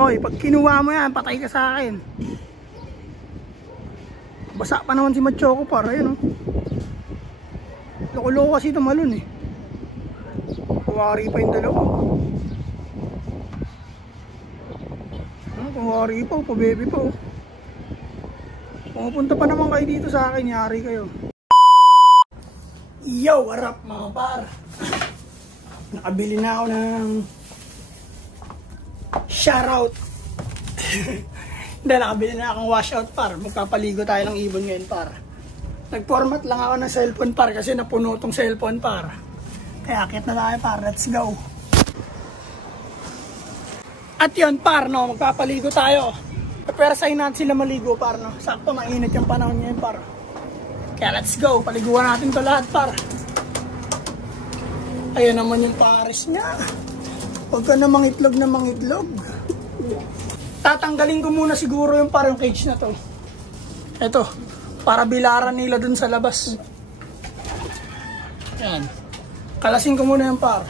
Hoy, pag kinuha mo yan, patay ka sa akin. Basa pa naman si Machoco par. Ayun, oh. Loko-loko kasi tumalon eh. Kuwari pa yung dalawa. Kuwari pa, pabebe pa oh. Pumunta pa naman kayo dito sa akin, yari kayo. Yo, what up mga par? Nakabili na ako ng shoutout. Hindi, nakabili na akong washout par. Magpapaligo tayo ng ibon ngayon par. Nag-format lang ako ng cellphone par kasi napuno tong cellphone par. Kaya akit na tayo par, let's go. At yun par, no, magpapaligo tayo. Pwersahin natin sila maligo par, no. Sakto mainit yung panahon ngayon par. Kaya let's go, paliguan natin to lahat par. Ayun naman yung pares niya. Huwag ka na mangitlog na mangitlog. Tatanggalin ko muna siguro yung par yung cage na to. Ito, para bilaran nila dun sa labas. Yan. Kalasin ko muna yung par.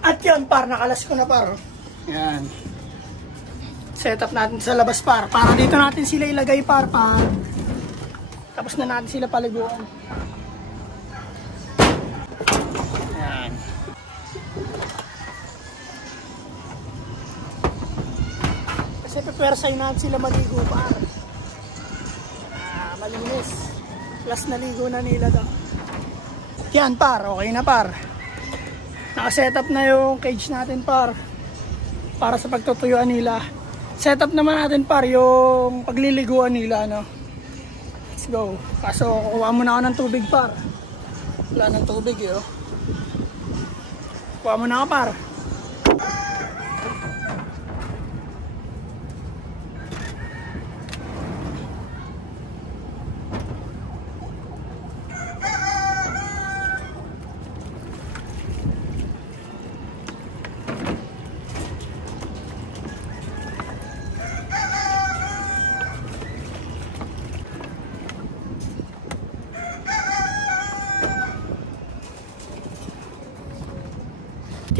At yun par, nakalas ko na par. Yan. Setup natin sa labas par. Para dito natin sila ilagay par. Tapos na natin sila paliguan. Yan. Kasi pepwersahin natin sila maligo par. Malinis. Plus naligo na nila daw. Yan par, okay na par. Naka-setup na yung cage natin par. Para sa pagtutuyuan nila. Setup naman natin par yung pagliliguan nila, no. Let's go. Kaso kukuha muna ako ng tubig par. Wala ng tubig eh, oh. Kuha muna ako par.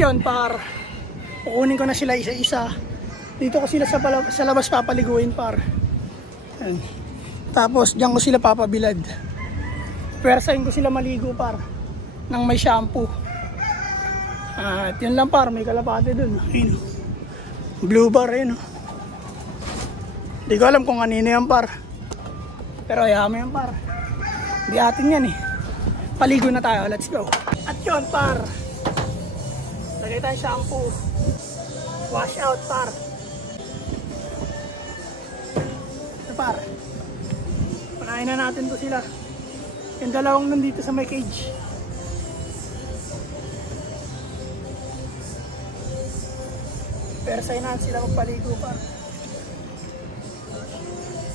Yun par, kukunin ko na sila isa-isa. Dito ko sila sa labas papaliguin par. Yan. Tapos diyan ko sila papabilad. Pwersahin ko sila maligo par nang may shampoo. At yun lang par, may kalapate dun. Ayun. Blue bar yun. Hindi ko alam kung kanino yan par. Pero hayaan mo yan par. Hindi atin yan eh. Paligo na tayo, let's go. At yun par, lagay tayong shampoo. Wash out par. Ito par. Panahin na natin to sila. Yung dalawang nandito sa may cage. Persahin natin sila magpaligo par.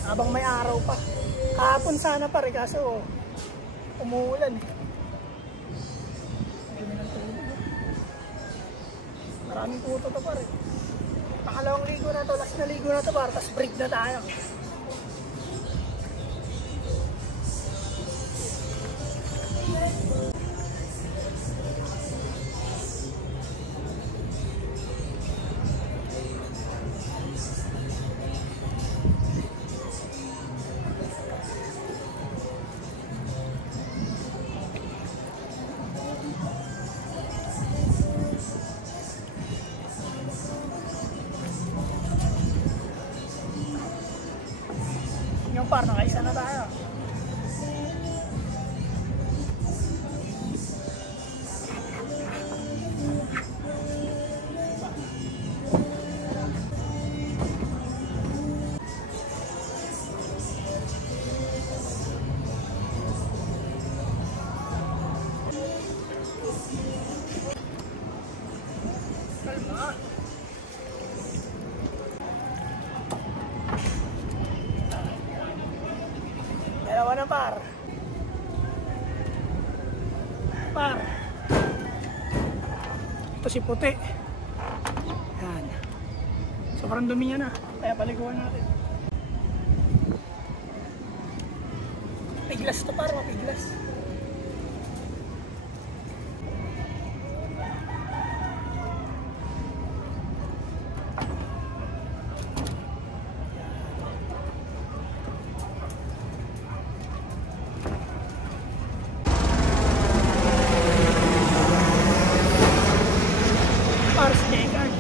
Habang may araw pa. Kahapon sana par, kaso umuulan eh. Maraming puto to par eh. Pangalawang ligo na to, last na ligo na to par, tapos break na tayo. Yung par, nakaisa na tayo. Dalawa na par. Par. Ito si puti. Yan. Sobrang dumi niya na. Kaya paliguan natin. Piglas to par, mapiglas. Pars Degard.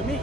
Dumi.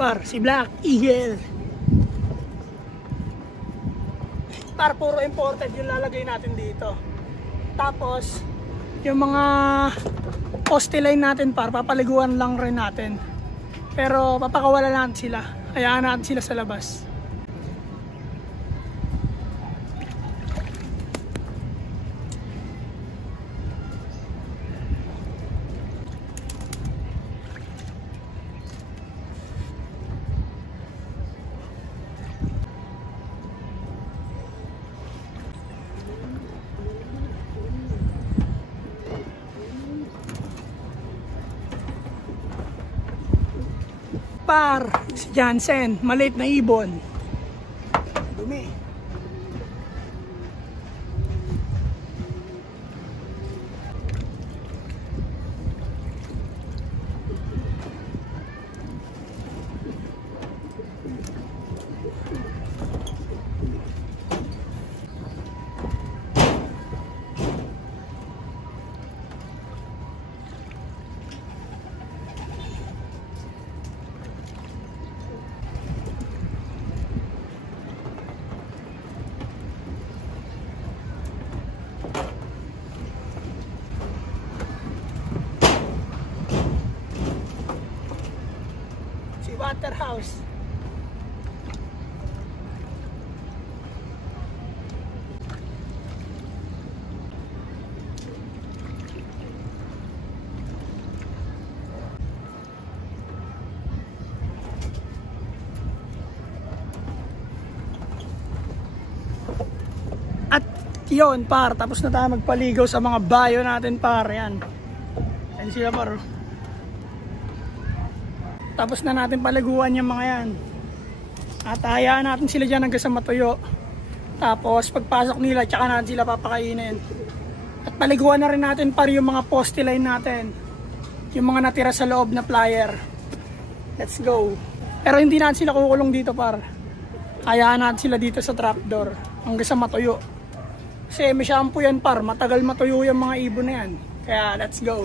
Par, si Black Eagle. Par, puro imported yung lalagay natin dito. Tapos, yung mga poste line natin par, papaliguan lang rin natin. Pero papakawala natin sila. Hayaan natin sila sa labas. Par, si Jansen, maliit na ibon. Dumi. Waterhouse. At yun par, tapos na tayo magpaligaw sa mga bayo natin par. Yan. Yan sila par. Tapos na natin paliguan yung mga yan. At hayaan natin sila dyan hanggang sa matuyo. Tapos pagpasok nila, tsaka natin sila papakainin. At paliguan na rin natin par yung mga poste line natin. Yung mga natira sa loob na plier. Let's go. Pero hindi natin sila kukulong dito par. Hayaan natin sila dito sa trapdoor hanggang sa matuyo. Kasi may shampoo yan par. Matagal matuyo yung mga ibon na yan. Kaya let's go.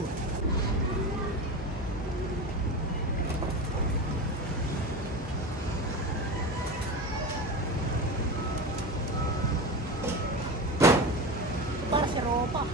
Para si Ropa.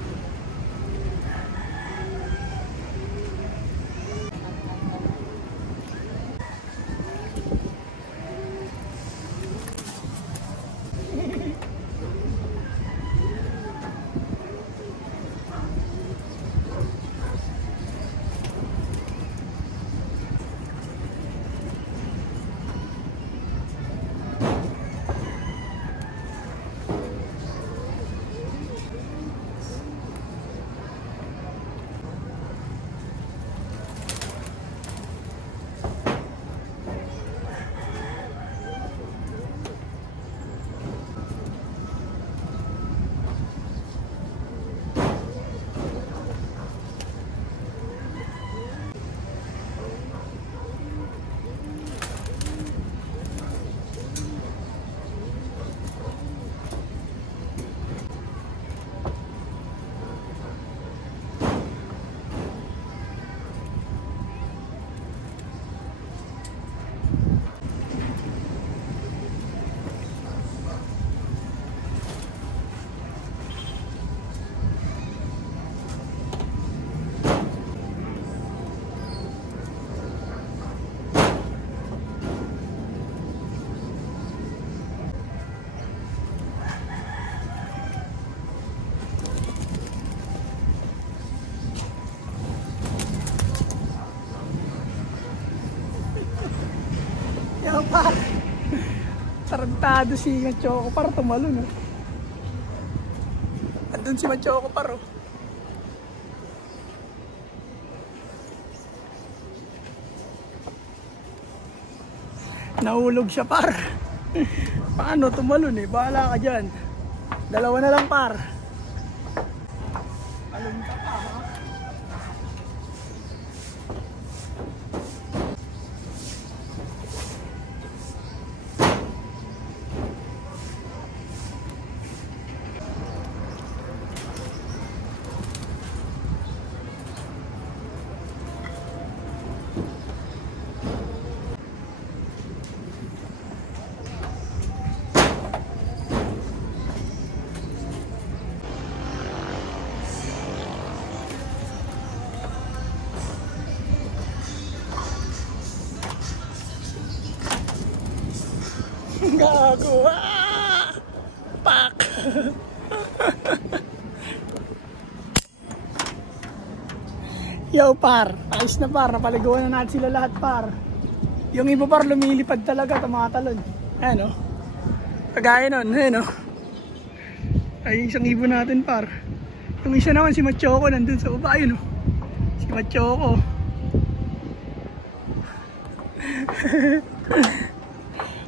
Yan par. Tarantado si Machoco par, tumalon eh. Andun si Machoco par oh. Nahulog siya par. Paano tumalon eh, bahala ka dyan. Dalawa na lang par. Alun ka pa ha. Gago. Ah! Pak. Yo par, ayos na par, napaliguan na natin sila lahat par. Yung iba par lumilipad talaga, tumatalon. Ayan o. Kagaya nun, ayan o. Ay isang ibon natin par. Yung isa naman si Machoco nandun sa baba, ayun o. Si Machoco.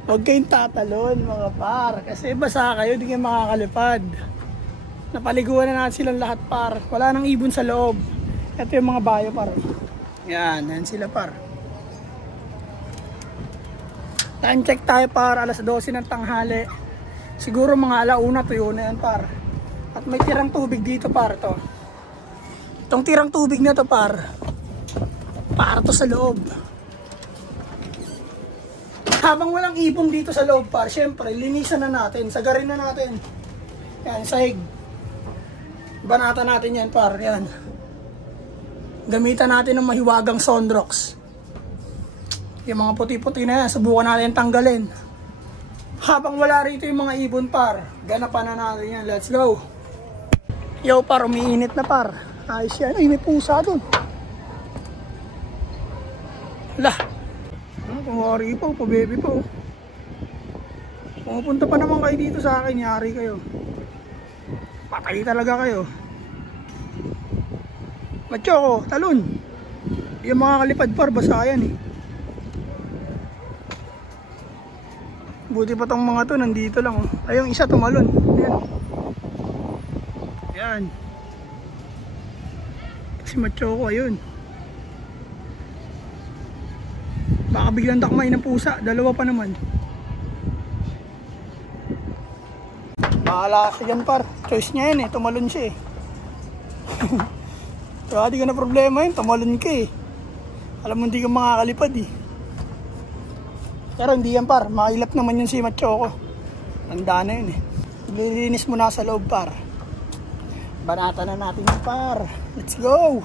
Huwag kayong tatalon mga par, kasi basa kayo, di kayo makakalipad. Napaliguan na natin silang lahat par, wala nang ibon sa loob. Ito yung mga bayo par. Yan, yan sila par. Time check tayo par, alas 12 ng tanghali. Siguro mga alauna tuyo na yan par. At may tirang tubig dito par to. Itong tirang tubig na to par, para to sa loob. Habang walang ibon dito sa loob par, syempre linisan na natin, sagarin na natin. Yan, sahig. Banatan natin yan par, yan. Gamitan natin ng mahiwagang Sonrox. Yung mga puti-puti na yan, subukan natin tanggalin. Habang wala rito yung mga ibon par, ganapan na natin yan, let's go. Yo par, umiinit na par. Ayos yan, ay may pusa dun. Lah. Kumari po, baby po. Pumunta pa naman kayo dito sa akin, yari kayo. Patay talaga kayo. Machoco, talon. Yung mga kalipad par, basa yan eh. Buti pa tong mga to, nandito lang oh. Ay, yung isa tumalon. Ayan. Ayan. Si Machoco, ayun. Baka biglang dakmay ng pusa, dalawa pa naman. Bahala ka dyan par, choice niya yan eh, tumalon siya eh. Kaya di ka na problema yun, tumalon ka eh. Alam mo hindi ka makakalipad eh. Pero hindi yan par, makilap naman yun si Machoco. Tanda na yun eh. Lilinis mo na sa loob par. Banata na natin yun par, let's go.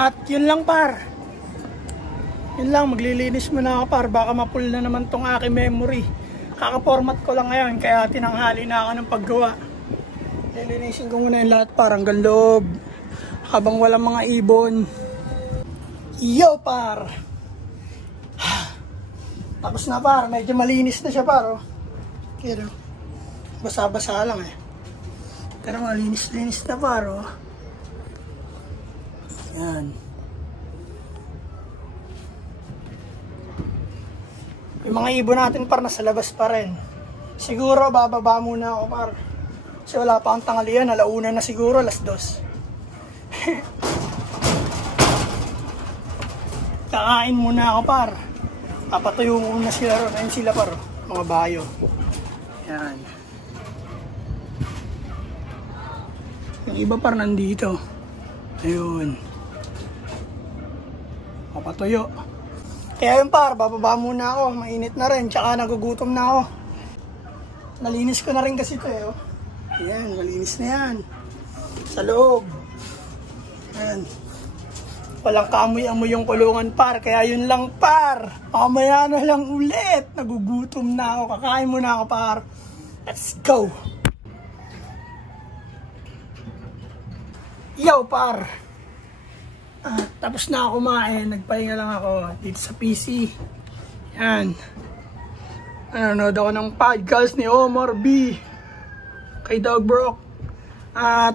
At yun lang par. Yun lang, maglilinis muna ako par. Baka ma-pull na naman tong aking memory. Kaka-format ko lang ngayon, kaya tinanghali na ako ng paggawa. Lilinisin ko muna yung lahat par, hanggang loob. Habang walang mga ibon. Yo par! Tapos na par, medyo malinis na siya par. Oh. Pero, basa-basa lang eh. Pero malinis-linis na par. Oh. Yan. Yung mga ibon natin par nasa labas pa rin. Siguro bababa muna ako par. Kasi wala pa akong tanghalian, alauna na siguro, alas 2. Kakain muna ako par. Papatuyo muna sila ron. Ayun sila par, mga bayo. Yan. Yung iba par nandito. Ayun. Papatuyo. Kaya yun par, bababa muna ako. Mainit na rin, tsaka nagugutom na ako. Nalinis ko na rin kasi ito eh. Oh. Ayan, malinis na yan. Sa loob. Ayan. Walang kaamoy-amoy yung kulungan par, kaya yun lang par. Mamaya na lang ulit. Nagugutom na ako, kakain muna ako par. Let's go. Yo par. Tapos na ako kumain, nagpahinga lang ako dito sa PC. Yan. Nanonood ako ng podcast ni Omar B. Kay Dog Brock. At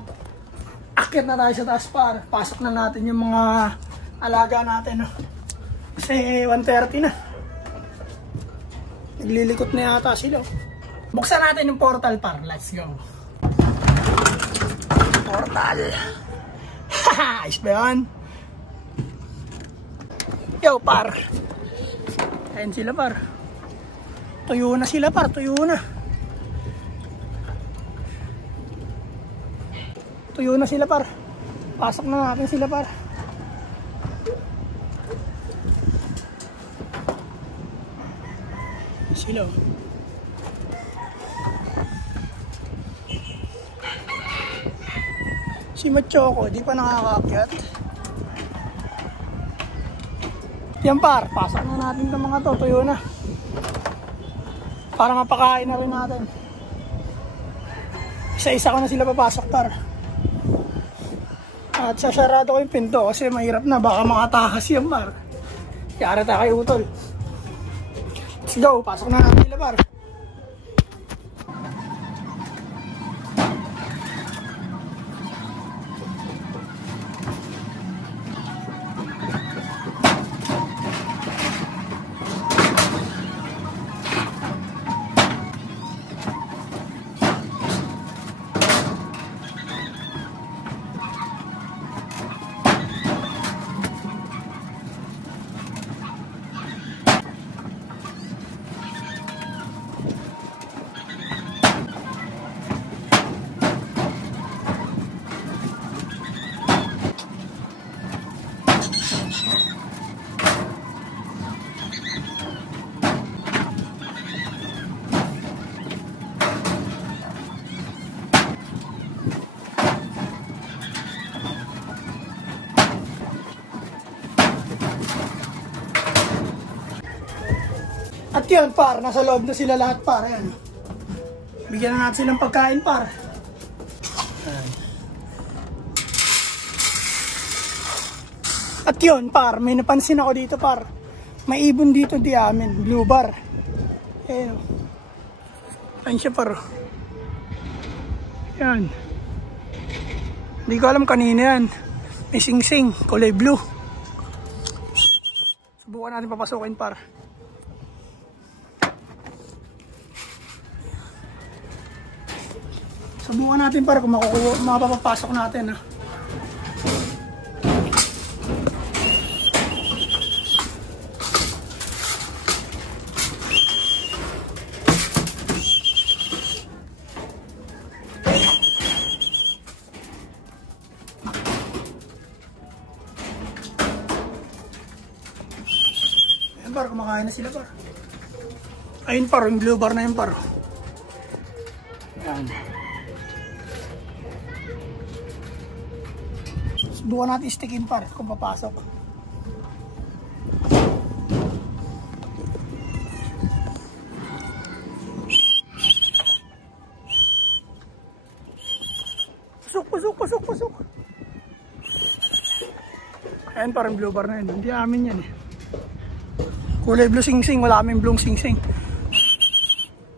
akit na tayo sa taas par. Pasok na natin yung mga alaga natin. Kasi 1:30 na. Naglilikot na yata sila. Buksan natin yung portal par. Let's go. Portal. Haha, ayos ba yan? Yo par. Ayan sila par. Tuyo na sila par, tuyo na. Tuyo na sila par. Pasok na natin sila par. Sila. Si Machoko, di pa nakakaakyat. Yan par, pasok na natin itong mga to, tuyo na. Para mapakain na rin natin. Isa-isa ko na sila papasok par. At sasarado ko yung pinto kasi mahirap na, baka makatakas yan par. Yara tayo kay utol. Let's go, pasok na natin sila par. At yun par, nasa loob na sila lahat par. Ayan. Bigyan na natin silang pagkain par. Ayan. At yun par, may napansin ako dito par. May ibon dito di amin, blue bar. Ayan. Ayan siya par. Ayan. Hindi ko alam kanina yan. May sing-sing, kulay blue. Subukan natin papasukin par. Subukan natin para kung mapapapasok natin ha. Ayan par, kumakain na sila par. Ayun par, yung blue bar na yun par. Ayan. Subukan natin stickin par kung papasok. Pasok. Ayan, parang blue bar na yun. Hindi amin yan eh. Kulay blue sing-sing. Wala kaming blue sing-sing.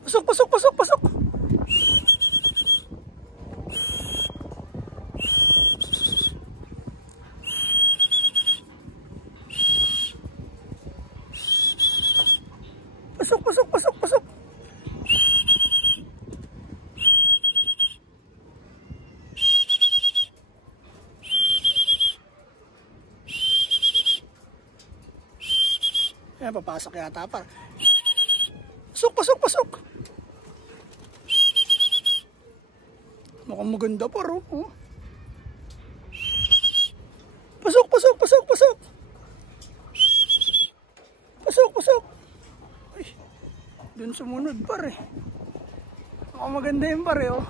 Pasok. Pasok. Ayan, papasok yata par. Pasok. Mukhang maganda par, oh. Pasok. Ay, dun sumunod par eh. Mukhang maganda yun par eh, oh.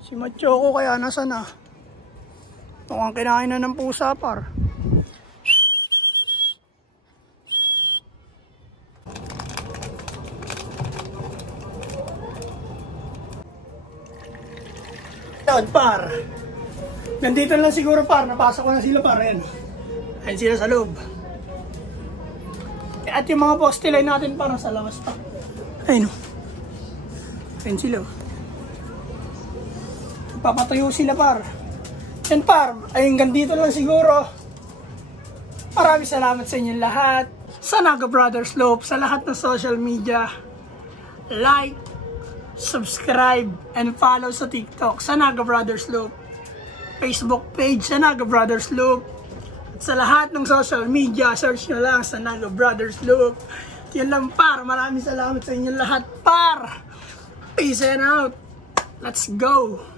Si Machoko kaya nasa na? Mukhang kinain na ng pusa par. Yan par. Nandito lang siguro par. Napasok ko na sila par. Ayan sila sa loob. At yung mga poste line natin para sa labas pa. Ayun. Ayan sila. Papatayo sila par. Yan par, ay hanggang dito lang siguro. Maraming salamat sa inyong lahat. Sa Naga Brothers Loop, sa lahat ng social media. Like, subscribe, and follow sa TikTok sa Naga Brothers Loop. Facebook page sa Naga Brothers Loop. At sa lahat ng social media, search nyo lang sa Naga Brothers Loop. Yan lang par, maraming salamat sa inyong lahat par. Peace and out. Let's go.